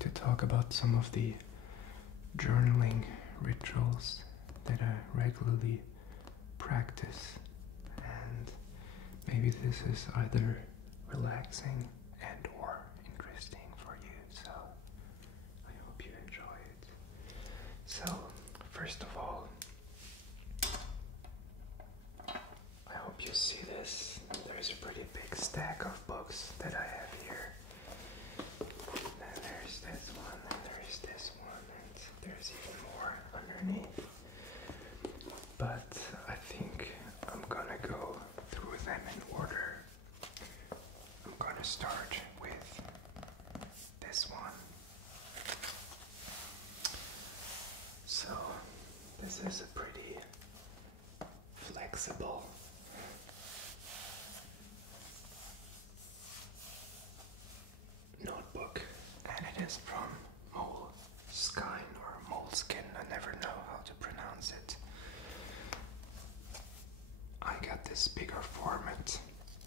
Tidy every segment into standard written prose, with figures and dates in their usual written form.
to talk about some of the journaling rituals that I regularly practice, and maybe this is either relaxing and or interesting for you, so I hope you enjoy it. So, first of all, I hope you see this. There's a pretty big stack of books that I have here. And there's this one, and there's this one, and there's even more underneath. But I think I'm gonna go through them in order. I'm gonna start with this one. So, this is a pretty flexible notebook, and it is from Moleskine or Moleskin. I never know how to pronounce it. I got this bigger format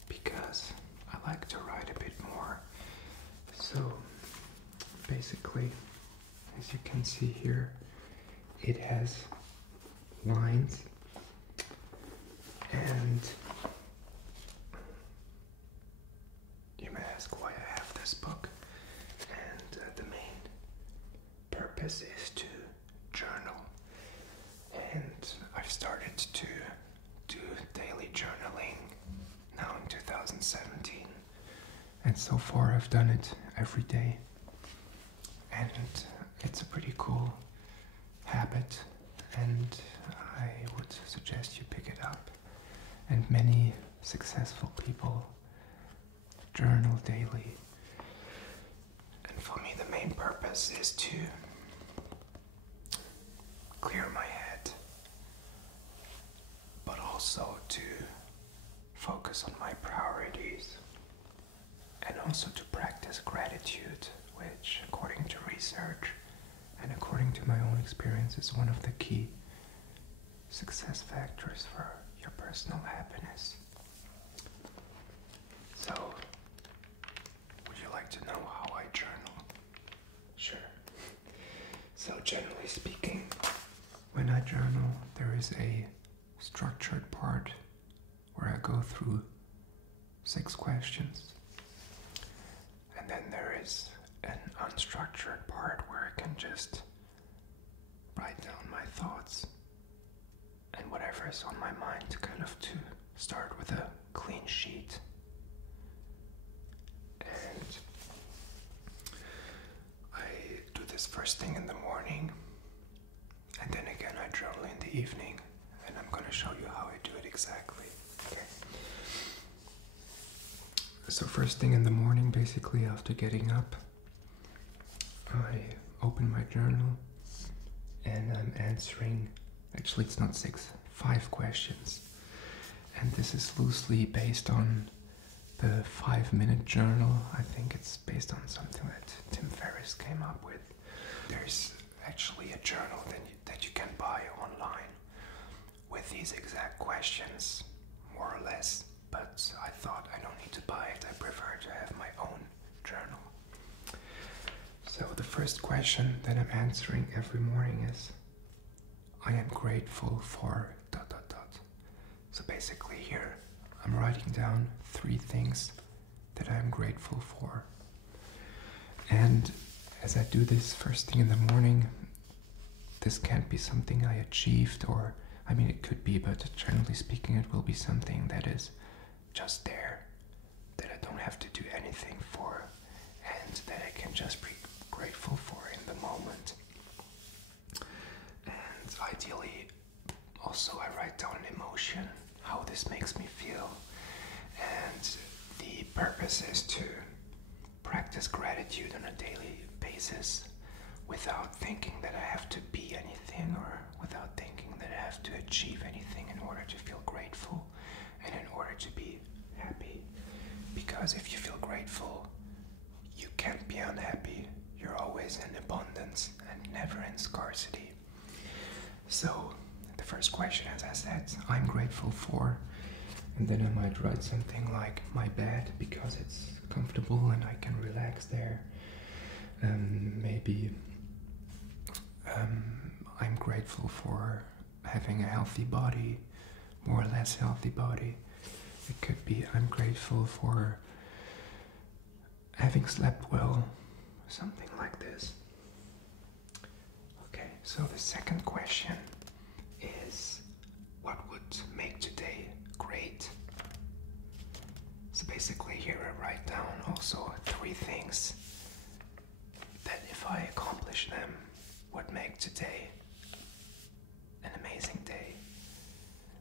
because I like to write a bit more. So basically, as you can see here, it has lines, and you may ask why I have this book, and the main purpose is to journal, and I've started to do daily journaling now in 2017, and so far I've done it every day, and it's a pretty cool habit, and I would suggest you pick it up. And many successful people journal daily, and for me the main purpose is to clear my head, but also to focus on my priorities, and also to practice gratitude, which according to research and according to my own experience is one of the key success factors for your personal happiness. So, would you like to know how I journal? Sure. So generally speaking, when I journal, there is a structured part where I go through 6 questions. And then there is an unstructured part where I can just write down my thoughts and whatever is on my mind, kind of to start with a clean sheet. And I do this first thing in the morning, and then again I journal in the evening, and I'm going to show you how I do it exactly. Okay. So first thing in the morning, basically after getting up, I open my journal and I'm answering, actually it's not 6, 5 questions. And this is loosely based on the 5-minute journal. I think it's based on something that Tim Ferriss came up with. There's actually a journal that you can buy online with these exact questions, more or less. But I thought I don't need to buy it. I prefer to have my own journal. So the first question that I'm answering every morning is, I am grateful for ... So basically here I'm writing down 3 things that I'm grateful for. And as I do this first thing in the morning, this can't be something I achieved, or I mean it could be, but generally speaking it will be something that is just there, that I don't have to do anything for, and that I can just be grateful for in the moment. And ideally also I write down an emotion, how this makes me feel, and the purpose is to practice gratitude on a daily basis without thinking that I have to be anything, or without thinking that I have to achieve anything in order to feel grateful and in order to be happy. Because if you feel grateful, you can't be unhappy. You're always in abundance and never in scarcity. So the first question, as I said, I'm grateful for, and then I might write something like my bed because it's comfortable and I can relax there. Maybe I'm grateful for having a healthy body, more or less healthy body. It could be I'm grateful for having slept well, something like this. Okay, so the second question is, what would make today great? So basically here I write down also 3 things that if I accomplish them would make today an amazing day.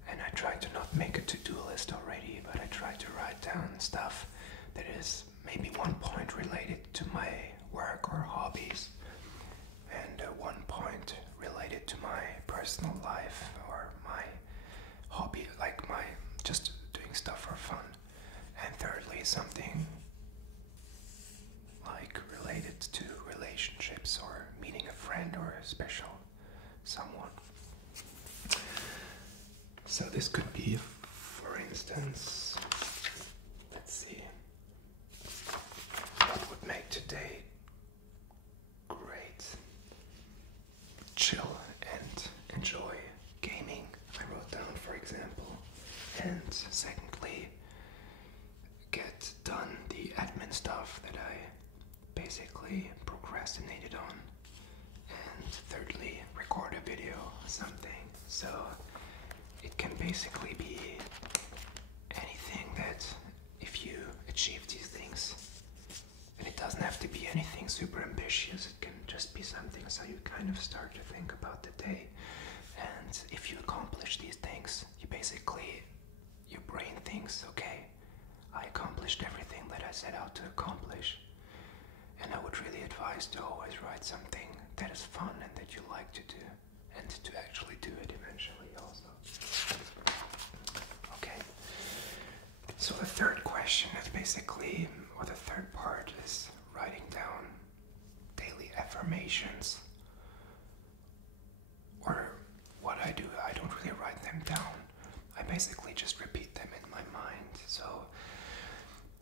And I try to not make a to-do list already, but I try to write down stuff that is maybe 1 point related to my work or hobbies, and 1 point related to my personal life or my hobby, like my just doing stuff for fun. And thirdly, something like related to relationships or meeting a friend or a special someone. So this could be, for instance, let's see, what would make today great? Chill and enjoy gaming, I wrote down, for example. And secondly, get done the admin stuff that I basically procrastinated on. And thirdly, record a video or something. So it can basically be anything that if you achieve these things, and it doesn't have to be anything super ambitious, it can just be something so you kind of start to think about the day. And if you accomplish these things, you basically, your brain thinks, okay, I accomplished everything that I set out to accomplish. And I would really advise to always write something that is fun and that you like to do, and to actually do it eventually also. Okay, so the third question is basically, or the third part is writing down daily affirmations. Or what I do, I don't really write them down. I basically just repeat them in my mind. So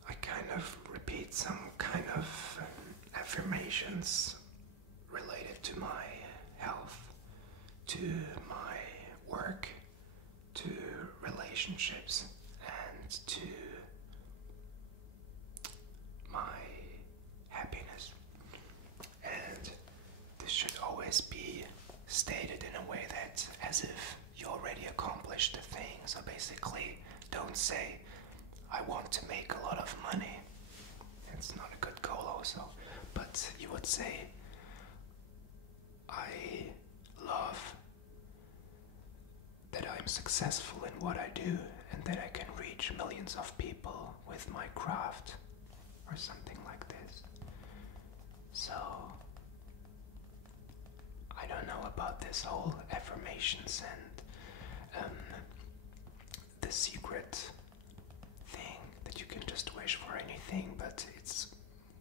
I kind of repeat some kind of affirmations related to my health, to my work, to relationships, and to my happiness. And this should always be stated in a way that as if you already accomplished the thing. So basically, don't say, I want to make a lot of money. It's not a good goal also. But you would say, I love that I'm successful in what I do and that I can reach millions of people with my craft, or something like this. So I don't know about this whole affirmations and the secret thing that you can just wish for anything, but it's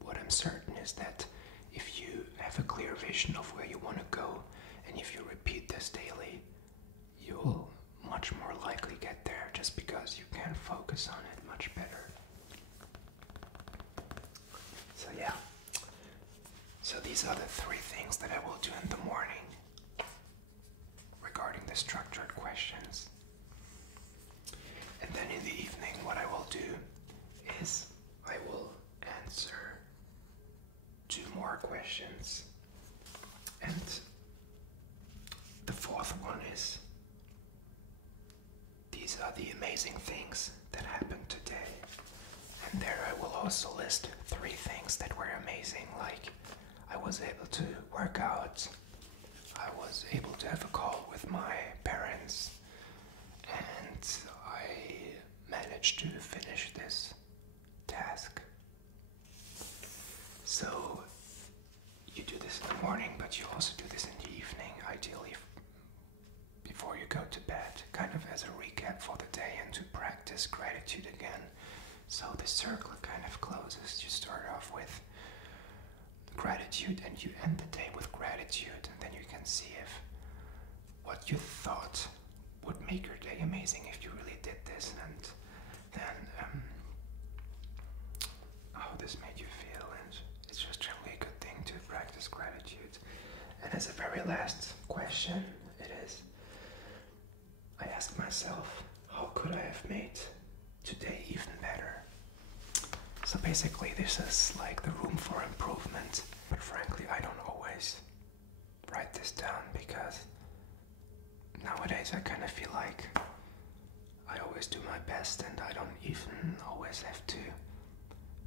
what I'm certain is that if you have a clear vision of where you want to go, and if you repeat this daily, you'll much more likely get there, just because you can focus on it much better. So yeah, so these are the 3 things that I will do in the morning regarding the structured questions. And then in the evening, what I will do is I will answer 2 more questions. And the 4th one is, these are the amazing things that happened today. And there I will also list 3 things that were amazing, like I was able to work out, I was able to have a call with my parents, and I managed to finish this task. So you do this in the morning, but you also do this in the evening, ideally before you go to bed, kind of as a recap for the day and to practice gratitude again. So the circle kind of closes. You start off with gratitude and you end the day with gratitude, and then you can see if what you thought would make your day amazing if you really did this, and then how this made you feel. And it's just generally a good thing to very last question, it is, I ask myself, how could I have made today even better? So basically this is like the room for improvement, but frankly I don't always write this down because nowadays I kind of feel like I always do my best and I don't even always have to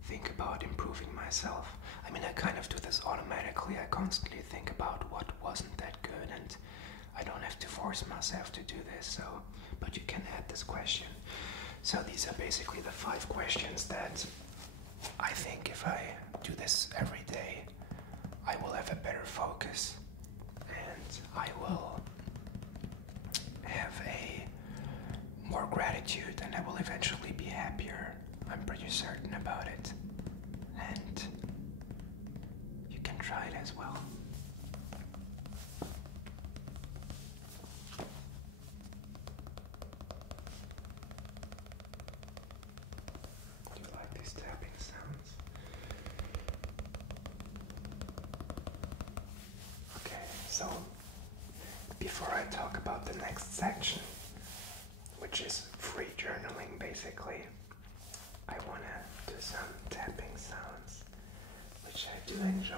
think about improving myself. I mean, I kind of do this automatically. I constantly think about what wasn't that good and I don't have to force myself to do this, so, but you can add this question. So these are basically the 5 questions that I think if I do this every day, I will have a better focus and I will have a more gratitude and I will eventually be happier. I'm pretty certain about it. And you can try it as well. Do you like these tapping sounds? Okay, so before I talk about the next section, which is free journaling basically, I want to do some tapping sounds, which I do enjoy.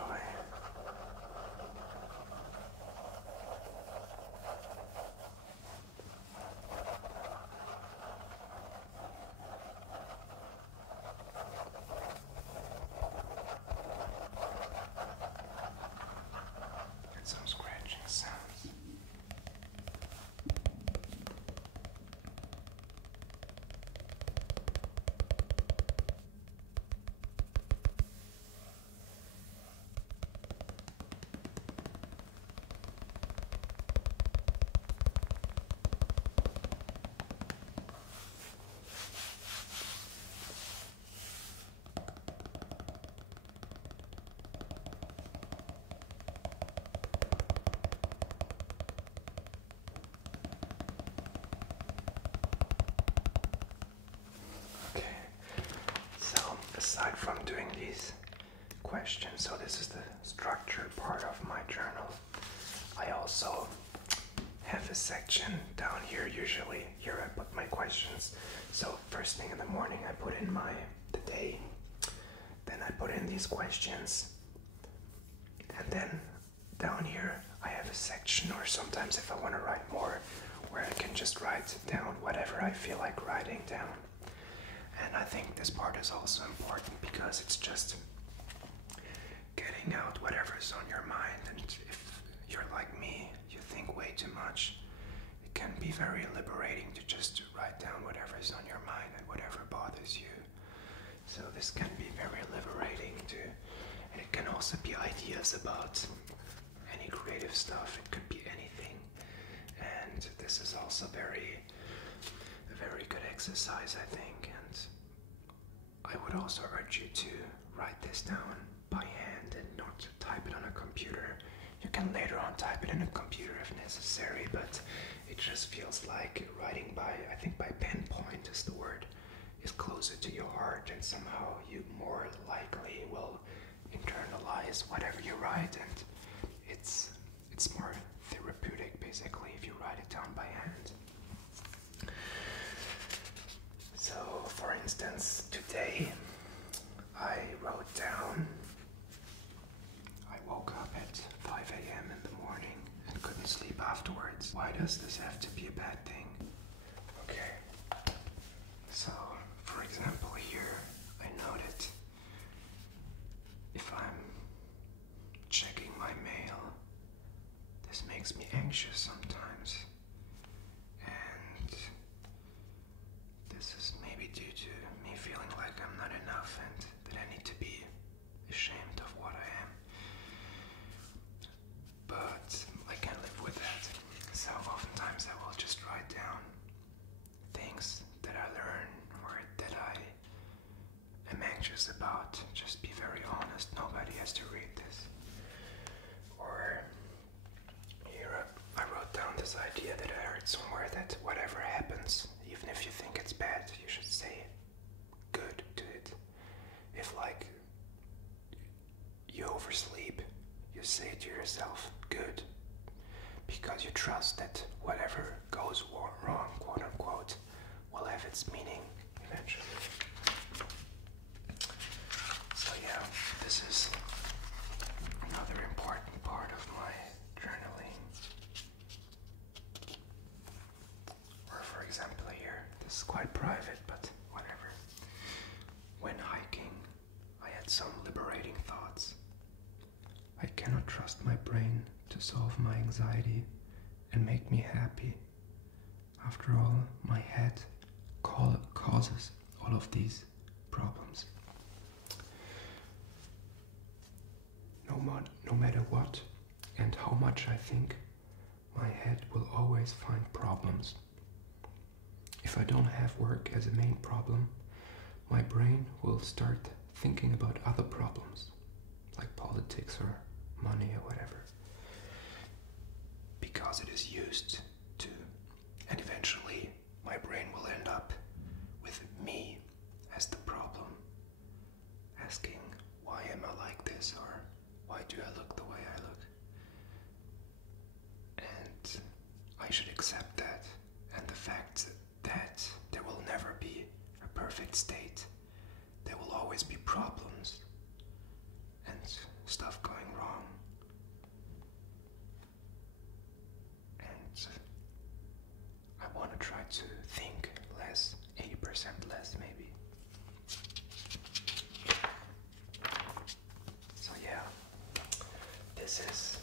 And some scratching sounds. Aside from doing these questions, so this is the structured part of my journal, I also have a section down here. Usually here I put my questions. So first thing in the morning I put in the day, then I put in these questions, and then down here I have a section, or sometimes if I want to write more, where I can just write down whatever I feel like writing down. And I think this part is also important because it's just getting out whatever's on your mind. And if you're like me, you think way too much, it can be very liberating to just write down whatever's on your mind and whatever bothers you. So this can be very liberating too. And it can also be ideas about any creative stuff. It could be anything. And this is also a very good exercise, I think. And I would also urge you to write this down by hand and not type it on a computer. You can later on type it in a computer if necessary, but it just feels like writing by, I think by pen point is the word, is closer to your heart, and somehow you more likely will internalize whatever you write, and it's more therapeutic basically if you write it down by hand. So, for instance, today I wrote down, I woke up at 5 a.m. in the morning and couldn't sleep afterwards. Why does this have to be a bad thing? Okay, so for example here, I noted if I'm checking my mail, this makes me anxious sometimes. And this is maybe due to me feeling like I'm not enough and that I need to be ashamed of what I am. But I can live with that. So oftentimes I will just write down things that I learn or that I am anxious about. Just be very honest. Nobody has to read this. Or here I wrote down this idea that I heard somewhere that whatever happens, even if you think it's bad, you should say good to it. If like you oversleep, you say to yourself, good, because you trust that whatever goes wrong, quote unquote, will have its meaning eventually. So yeah, this is another important part of my journaling. Or for example here, this is quite private, but whatever. When hiking, I had some liberating thoughts. I cannot trust my brain to solve my anxiety and make me happy. After all, my head causes all of these problems. No matter what and how much I think, my head will always find problems. If I don't have work as a main problem, my brain will start thinking about other problems, like politics or money or whatever, because it is used to, and eventually my brain will end up with me as the problem, asking, why am I like this, or why do I look the way I look? And I should accept that, and the fact that there will never be a perfect state. There will always be problems and stuff going wrong. And I want to try to think less, 80% less maybe. So yeah, this is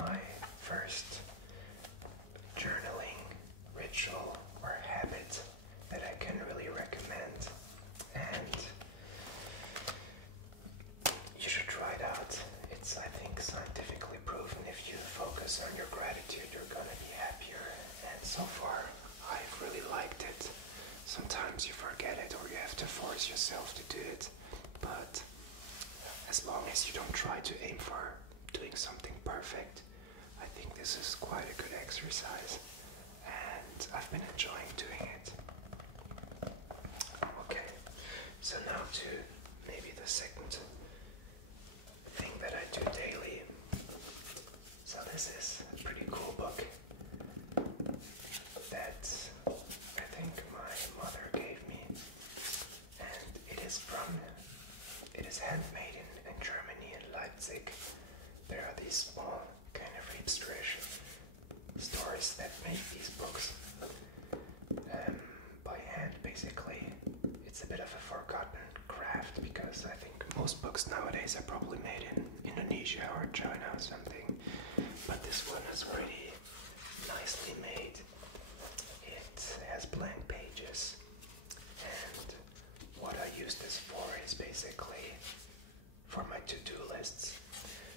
my first journaling ritual or habit that I can really recommend, and you should try it out. It's, I think, scientifically proven if you focus on your gratitude, you're gonna be happier, and so far I've really liked it. Sometimes you forget it or you have to force yourself to do it, but as long as you don't try to aim for doing something perfect, I think this is quite a good exercise, and I've been enjoying doing it. Okay, so now to maybe the second thing that I do daily. So this is a pretty cool book that I think my mother gave me, and it is handmade in Germany, in Leipzig. There are these small kind of hipsterish stores that make these books by hand, basically. It's a bit of a forgotten craft because I think most books nowadays are probably made in Indonesia or China or something, but this one is pretty nicely made. It has blank pages, and what I use this for is basically for my to-do lists.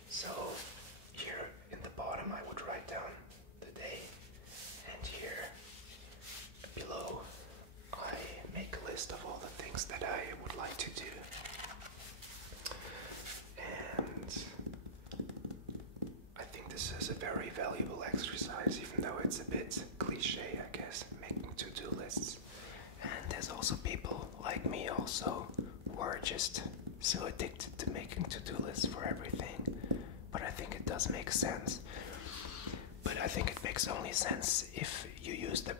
So here in the bottom I would write down the day, and here below I make a list of all the things that I would like to do. And I think this is a very valuable exercise, even though it's a bit cliche, I guess, making to-do lists. And there's also people like me also who are just so addicted to making to-do lists for everything. But I think it does make sense. But I think it makes only sense if you use the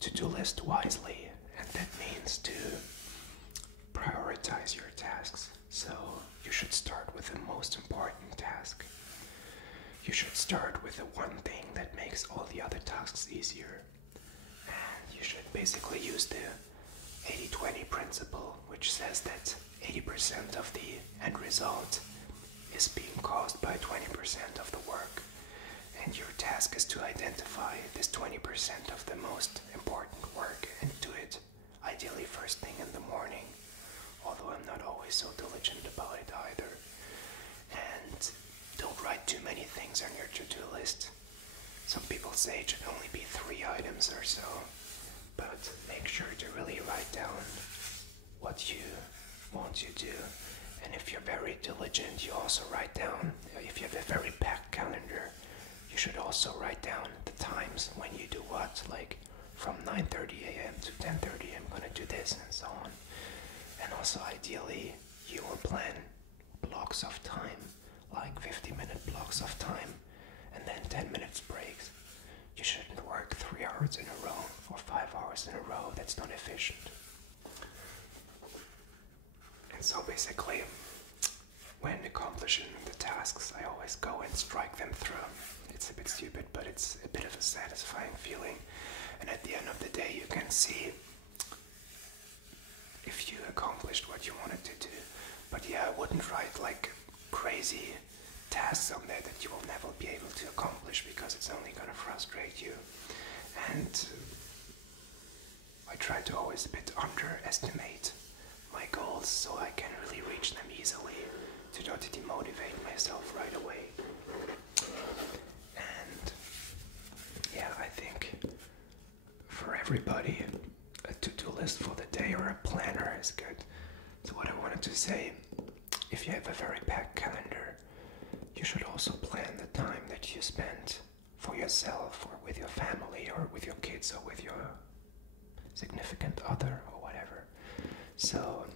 to-do list wisely, and that means to prioritize your tasks. So you should start with the most important task. You should start with the one thing that makes all the other tasks easier. And you should basically use the 80-20 principle, which says that 80% of the end result is being caused by 20% of the work. And your task is to identify this 20% of the most important work and do it ideally first thing in the morning, although I'm not always so diligent about it either. And don't write too many things on your to-do list. Some people say it should only be 3 items or so, but make sure to really write down what you want to do. And if you're very diligent, you also write down, if you have a very packed calendar, you should also write down the times when you do what, like from 9:30 a.m. to 10:30 I'm gonna do this, and so on. And also ideally you will plan blocks of time, like 50-minute blocks of time, and then 10 minutes in a row. That's not efficient. And so basically, when accomplishing the tasks, I always go and strike them through. It's a bit stupid, but it's a bit of a satisfying feeling. And at the end of the day, you can see if you accomplished what you wanted to do. But yeah, I wouldn't write like crazy tasks on there that you will never be able to accomplish, because it's only going to frustrate you. And I try to always a bit underestimate my goals so I can really reach them easily, to not demotivate myself right away. And yeah, I think for everybody, a to-do list for the day or a planner is good. So what I wanted to say, if you have a very packed calendar, you should also plan the time that you spend for yourself or with your family or with your kids or with your significant other or whatever. So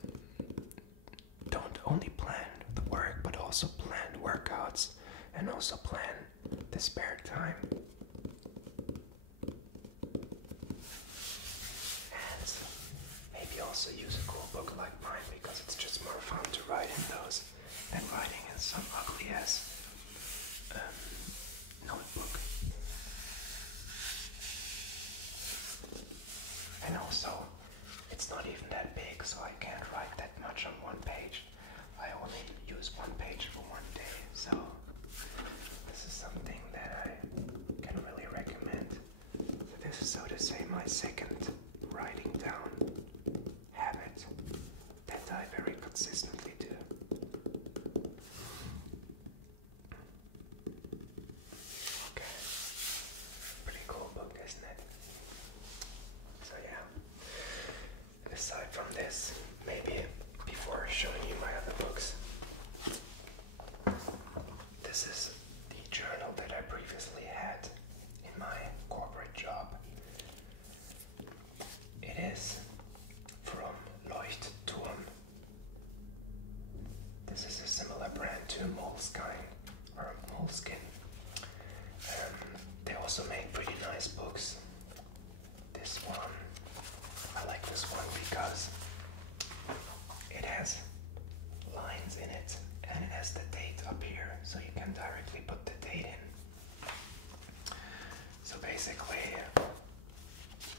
don't only plan the work, but also plan workouts and also plan the spare time. And maybe also use a cool book like mine, because it's just more fun to write in those than writing in some ugly ass notebook. And also, it's not even that big, so I can't write that much on one page. I only use one page for one day, so this is something that I can really recommend. So this is, so to say, my second writing down habit that I very consistently do. Okay, pretty cool book, isn't it? So yeah, aside from this, maybe before showing you my other books, this is the journal that I previously had in my corporate job. It is from Leuchtturm. This is a similar brand to Moleskine or Moleskine. They also make pretty nice books. This one, I like this one because it has lines in it and it has the date up here, so you can directly put the date in. So basically,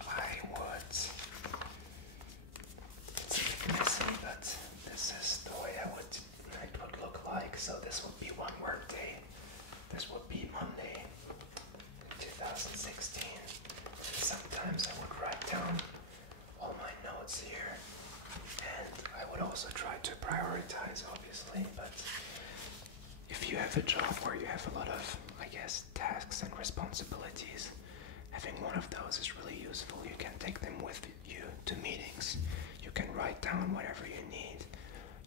I would, it's a bit messy, but this is the way it would look like. So this would be one work day. This would be Monday, 2016. Sometimes I would write down all my notes here, and I would also try to prioritize, obviously. But if you have a job where you have a lot of, I guess, tasks and responsibilities, having one of those is really useful. You can take them with you to meetings. You can write down whatever you need.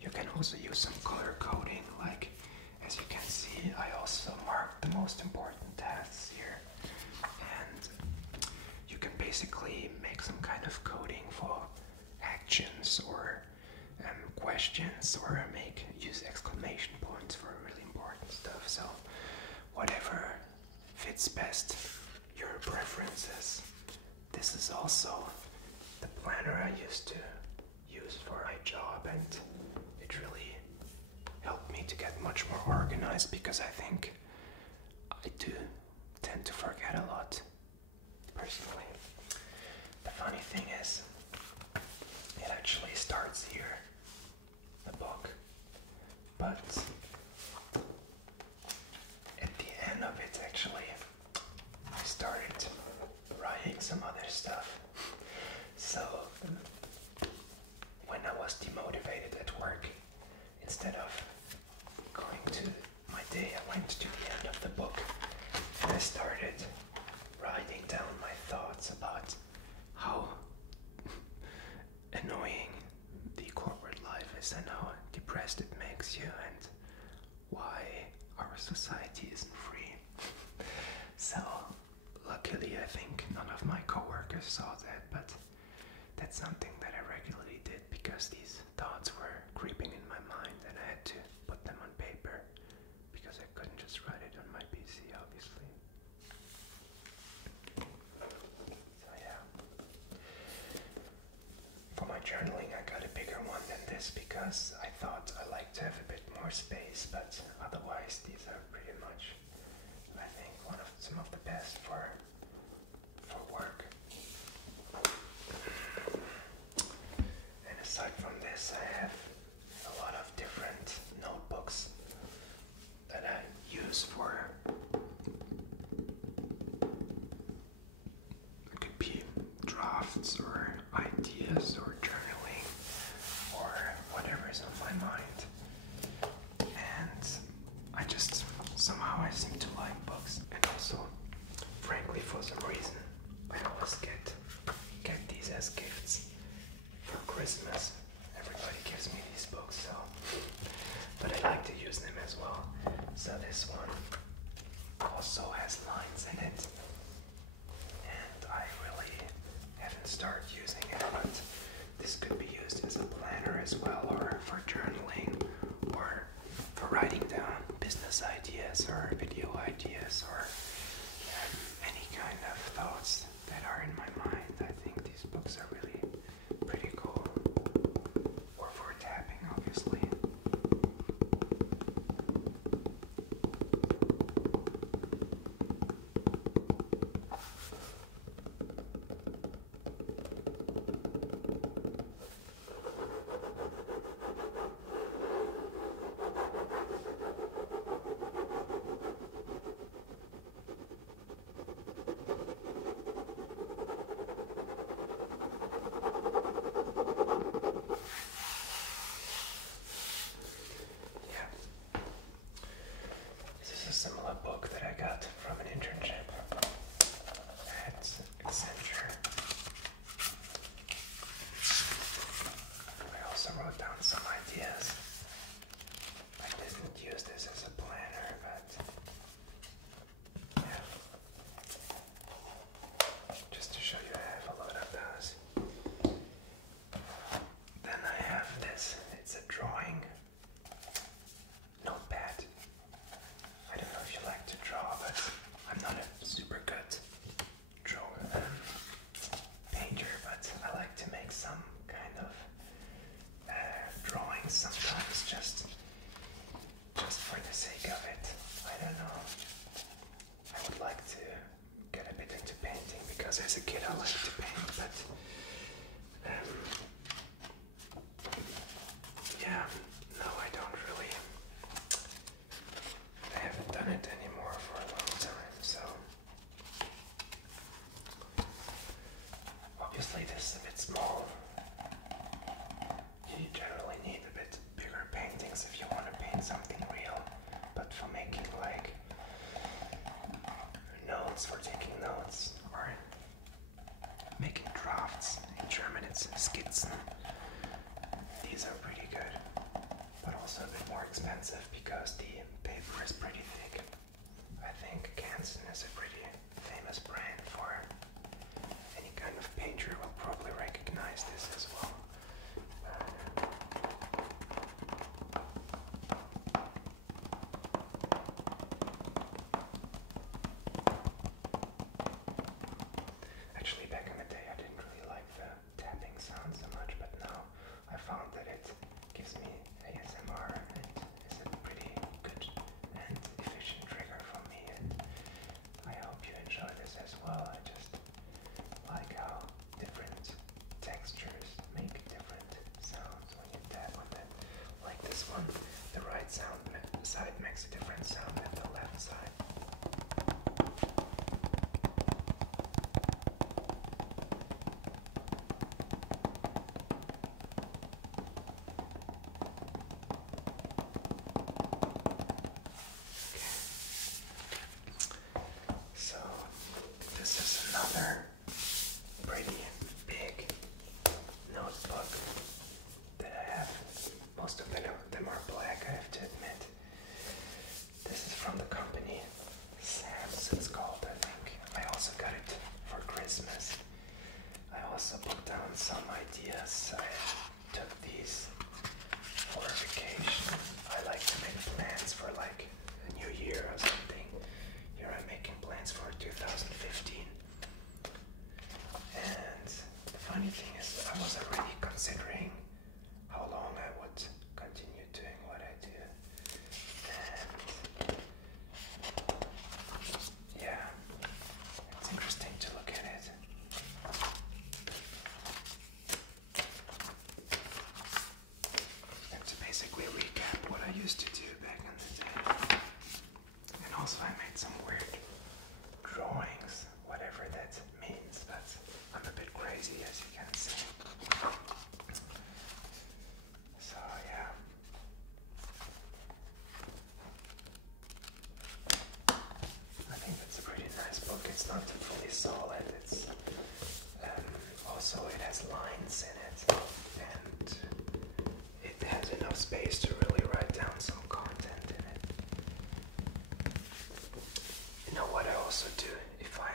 You can also use some color coding, like, as you can see, I also marked the most important tasks here. And you can basically make some kind of coding for actions or questions, or use exclamation points for really important stuff. So whatever fits best your preferences. This is also the planner I used to use for my job, and it really helped me to get much more organized, because I think I do tend to forget a lot, personally. The funny thing is, it actually starts here, the book, but at the end of it, actually, I started writing some other stuff. So when I was demotivated at work, instead of going to my day, I went to the end of the book and I started writing down my thoughts about how annoying the corporate life is and how depressed it makes you, and why our society isn't free. So luckily, I think none of my coworkers saw that, but that's something that I regularly did, because these thoughts were creeping in my mind and I had to put them on paper, because I couldn't just write it on my PC, obviously. So yeah. journaling I got a bigger one than this because I thought I like to have a bit more space, but otherwise these are pretty much, I think, some of the best for work. And aside from this, I have a lot of different notebooks that I use for, it could be drafts or ideas or journaling or whatever is on my mind. And I just, somehow I seem to like books. And also, frankly, for some reason, I always get these as gifts for Christmas. Everybody gives me these books, so, but I like to use them as well. So this one also has lines in it, and I really haven't started using it, but this could be used as a planner as well, or for journaling, or for writing down business ideas or video ideas, or any kind of thoughts that are in my mind. I think these books are really pretty cool. Or for tapping, obviously. Similar book that I got from an internship at Accenture. I also wrote down some ideas. I didn't use this as a planner, but yeah. Just to show you, I have a lot of those. Then I have this. It's a drawing notepad. I don't know if you like to draw, but I'm not a super good painter, but I like to make some kind of drawings sometimes, just for the sake of it. I don't know. I would like to get a bit into painting because as a kid I liked to paint, but yeah, no, I don't really. I haven't done it anymore for a long time, so obviously this is a bit small. You generally need a bit bigger paintings if you want to paint something real, but for making like notes, for taking notes, or making drafts, in German it's Skizzen, these are pretty good, but also a bit more expensive because the paper is pretty thick. I think Canson is a pretty famous brand for any kind of painter will probably recognize this as well. Actually, back in the day I didn't really like the tapping sound so much, but now I found that it gives me ASMR and is a pretty good and efficient trigger for me, and I hope you enjoy this as well. I just like how different textures make different sounds when you tap on it. Like this one, the right side makes a different sound than the left side. So this is another pretty big notebook that I have. Most of them are black, I have to admit. This is from the company Sam's, it's called, I think. I also got it for Christmas. I also put down some ideas. I took these for a vacation. I like to make plans for like a new year or something. Here I'm making plans for 2015. And the funny thing is, I was already considering all, and it's also it has lines in it, and it has enough space to really write down some content in it. You know what I also do if I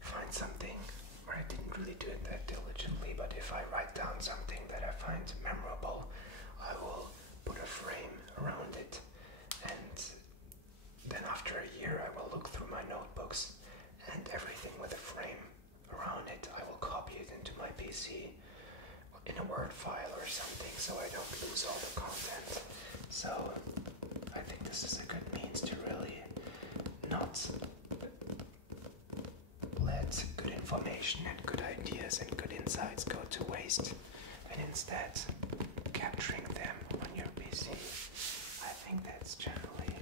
find something where I didn't really do it that diligently, but if I write down something that I find memorable, I will put a frame around it, and then after a year I will look through my notebooks, and everything with a frame around it, I will copy it into my PC in a Word file or something, so I don't lose all the content. So I think this is a good means to really not let good information and good ideas and good insights go to waste, and instead capturing them on your PC. I think that's generally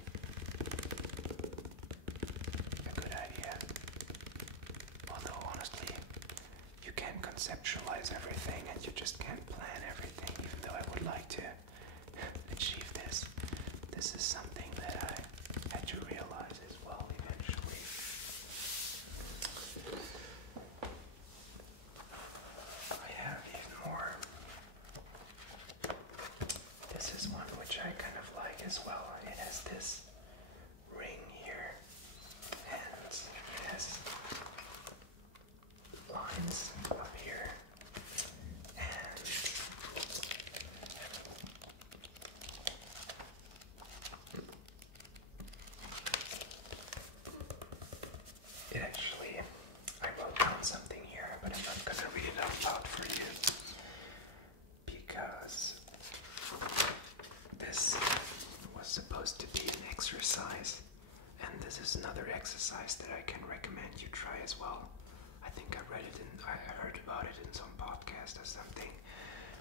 a good idea. Although honestly, you can't conceptualize everything and you just can't plan everything, even though I would like to achieve this. This is something that I had to realize as well eventually. I have even more. This is one which I kind of like as well. It has this ring here, and it has lines up here, and it actually, I wrote down something here, but I'm not gonna read it out loud for you, because this was supposed to be an exercise, and this is another exercise that I can recommend you try as well. I think I heard about it in some podcast or something,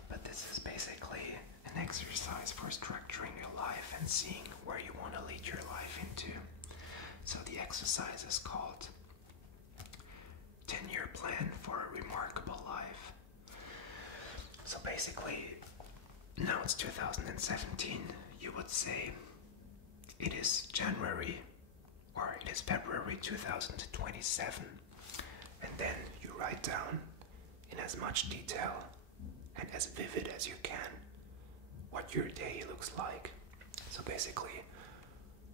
but this is basically an exercise for structuring your life and seeing where you want to lead your life into. So the exercise is called 10-Year Plan for a Remarkable Life. So basically, now it's 2017, you would say it is January or it is February 2027, and then you write down in as much detail and as vivid as you can what your day looks like. So basically,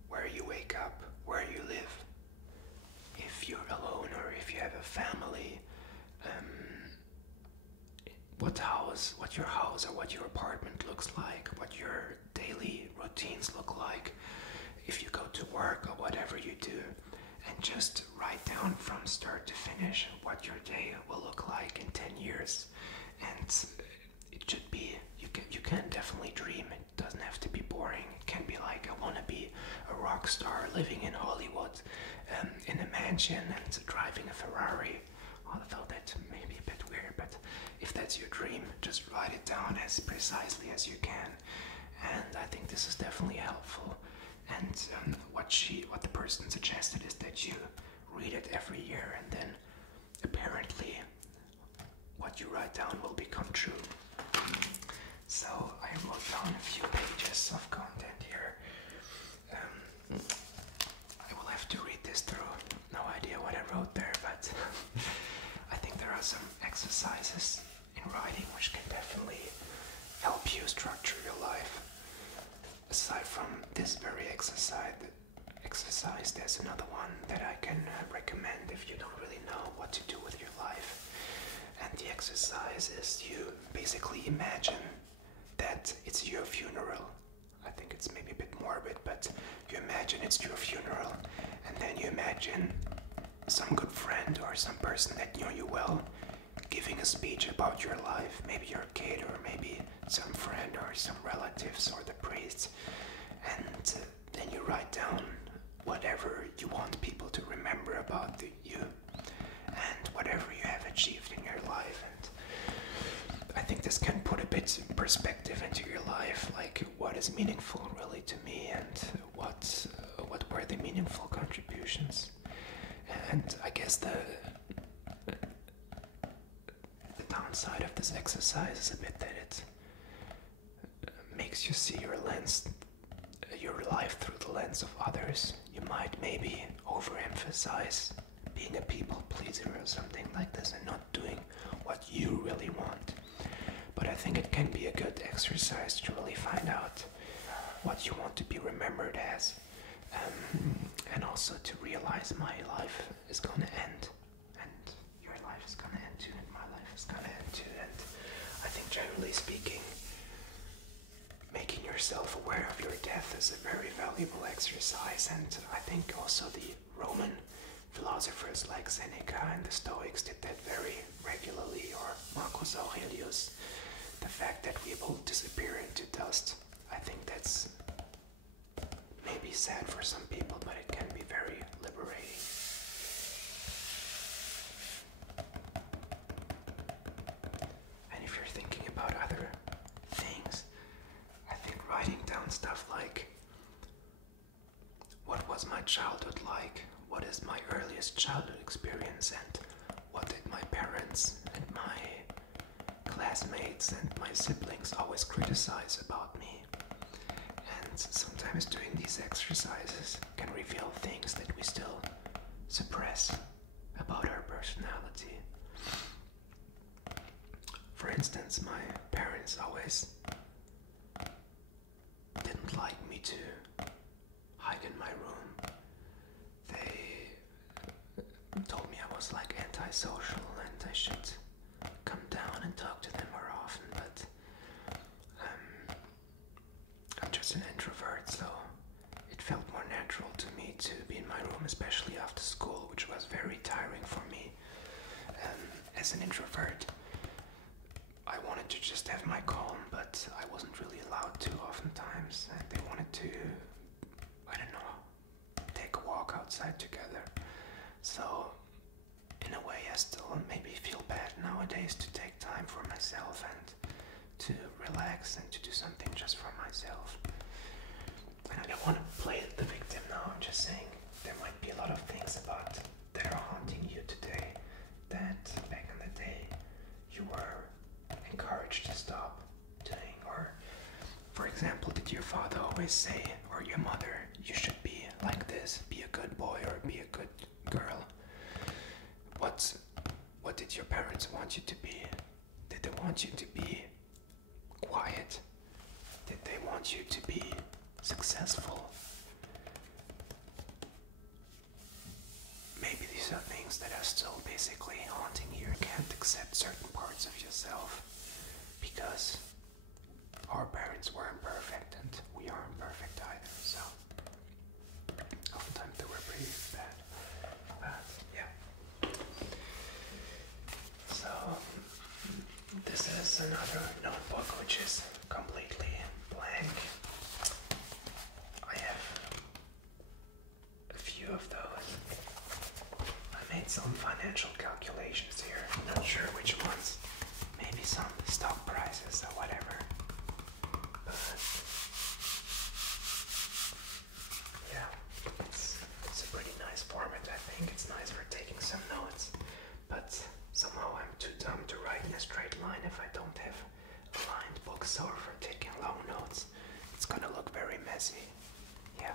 where you wake up, where you live, if you're alone or if you have a family, what your house or what your apartment looks like, what your daily routines look like, if you go to work or whatever you do, and just write down from start to finish what your day will look like in 10 years. And it should be, you can definitely dream. It doesn't have to be boring. It can be like, I want to be a rock star living in Hollywood, in a mansion and driving a Ferrari. Although that may be a bit weird, but if that's your dream, just write it down as precisely as you can. And I think this is definitely helpful. And what the person suggested is that you read it every year, and then apparently what you write down will become true. So I wrote down a few pages of content here. I will have to read this through. No idea what I wrote there, but I think there are some exercises in writing which can definitely help you structure your life. Aside from this very exercise, there's another one that I can recommend if you don't really know what to do with your life. And the exercise is you basically imagine that it's your funeral. I think it's maybe a bit morbid, but you imagine it's your funeral, and then you imagine some good friend or some person that knew you well giving a speech about your life, maybe your kid or maybe some friend or some relatives or the priest, and then you write down whatever you want people to remember about you and whatever you have achieved in your life. And I think this can put a bit of perspective into your life, like what is meaningful really to me, and what were the meaningful contributions. And I guess the downside of this exercise is a bit that it makes you see your life through the lens of others. You might maybe overemphasize being a people pleaser or something like this and not doing what you really want. But I think it can be a good exercise to really find out what you want to be remembered as, and also to realize my life is gonna end, and your life is gonna end too, and my life is gonna end too. And I think generally speaking, making yourself aware of your death is a very valuable exercise. And I think also the Roman philosophers like Seneca and the Stoics did that very regularly, or Marcus Aurelius. The fact that we will disappear into dust, I think that's maybe sad for some people, but it can be very liberating. And if you're thinking about other things, I think writing down stuff like, what was my childhood like? What is my earliest childhood experience? And what did my parents and my classmates and my siblings always criticize about me? And sometimes doing these exercises can reveal things that we still suppress about our personality. For instance, my parents always didn't like me to hide in my room. They told me I was like antisocial and I should come down and talk to them more often, but I'm just an introvert, so it felt more natural to me to be in my room, especially after school, which was very tiring for me. As an introvert, I wanted to just have my calm, but I wasn't really allowed to oftentimes, and they wanted to, I don't know, take a walk outside together. So in a way, I still maybe feel bad nowadays to take time for myself and to relax and to do something just for myself. And I don't want to play the victim now. I'm just saying there might be a lot of things about that are haunting you today that back in the day you were encouraged to stop doing. Or, for example, did your father always say, or your mother, you should be like this, be a good boy or be a good girl? What did your parents want you to be? Did they want you to be quiet? Did they want you to be successful? Maybe these are things that are still basically haunting you. You can't accept certain parts of yourself because our parents weren't perfect and we aren't perfect either, so oftentimes they were pretty bad. But yeah. So this is another notebook which is completely blank. I have a few of those. I made some financial calculations here. I'm not sure which ones. Maybe some stock prices or whatever. But yeah, it's a pretty nice format. I think it's nice for taking some notes. But somehow I'm too dumb to write in a straight line if I don't have a lined book. So for taking long notes, it's gonna look very messy. Yeah.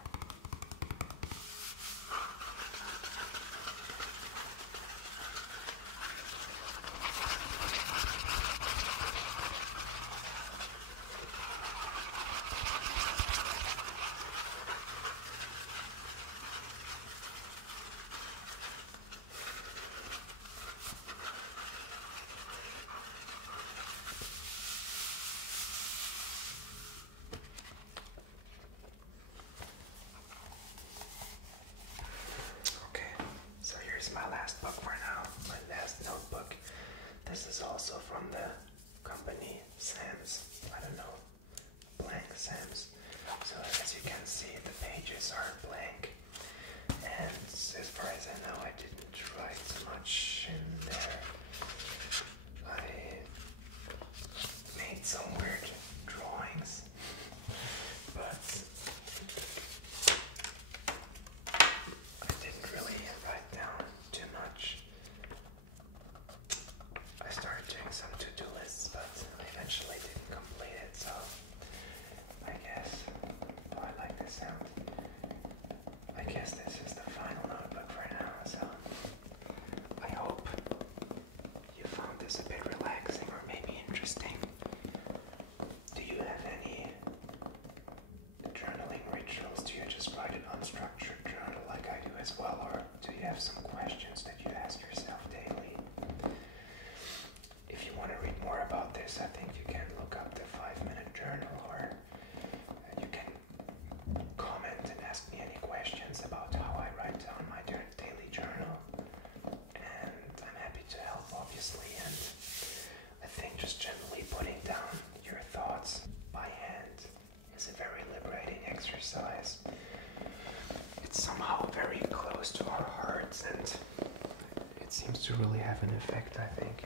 thoughts, and it seems to really have an effect, I think.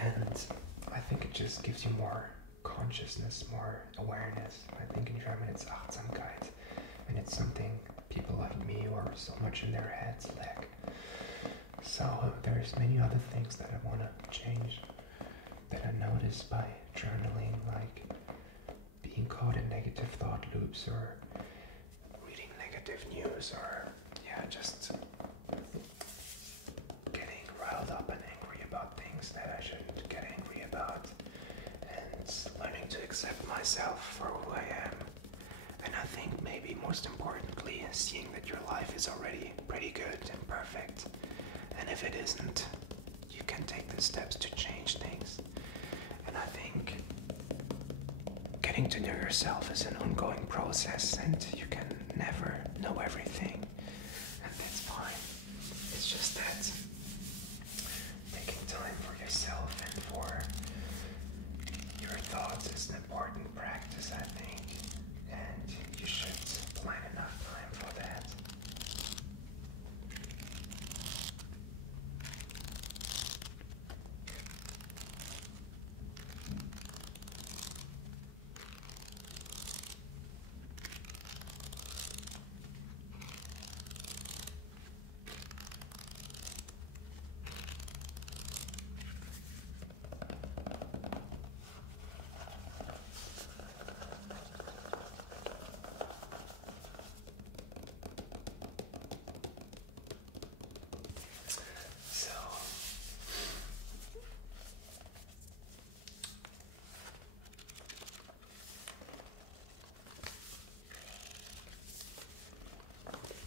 And I think it just gives you more consciousness, more awareness. I think in German it's Achtsamkeit, and it's something people like me who are so much in their heads lack. So there's many other things that I want to change, that I noticed by journaling, like being caught in negative thought loops, or reading negative news, or just getting riled up and angry about things that I shouldn't get angry about, and learning to accept myself for who I am. And I think maybe most importantly, seeing that your life is already pretty good and perfect, and if it isn't, you can take the steps to change things. And I think getting to know yourself is an ongoing process, and you can never know everything, and that's fine. It's just that taking time for yourself and for your thoughts is an important practice, I think, and you should plan enough time for that.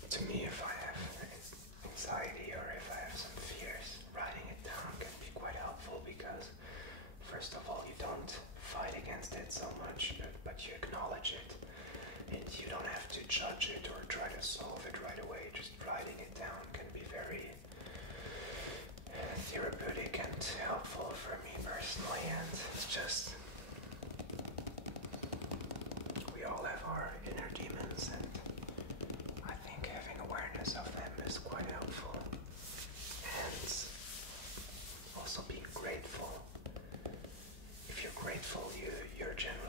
To me, if I have anxiety or if I have some fears, writing it down can be quite helpful, because first of all, you don't fight against it so much, but you acknowledge it, and you don't have to judge it or try to solve it right away. Just writing it down can be very therapeutic and helpful for me personally, and it's just, we all have our inner demons, and I think having awareness of them is quite helpful. And also being grateful. If you're grateful, you're generally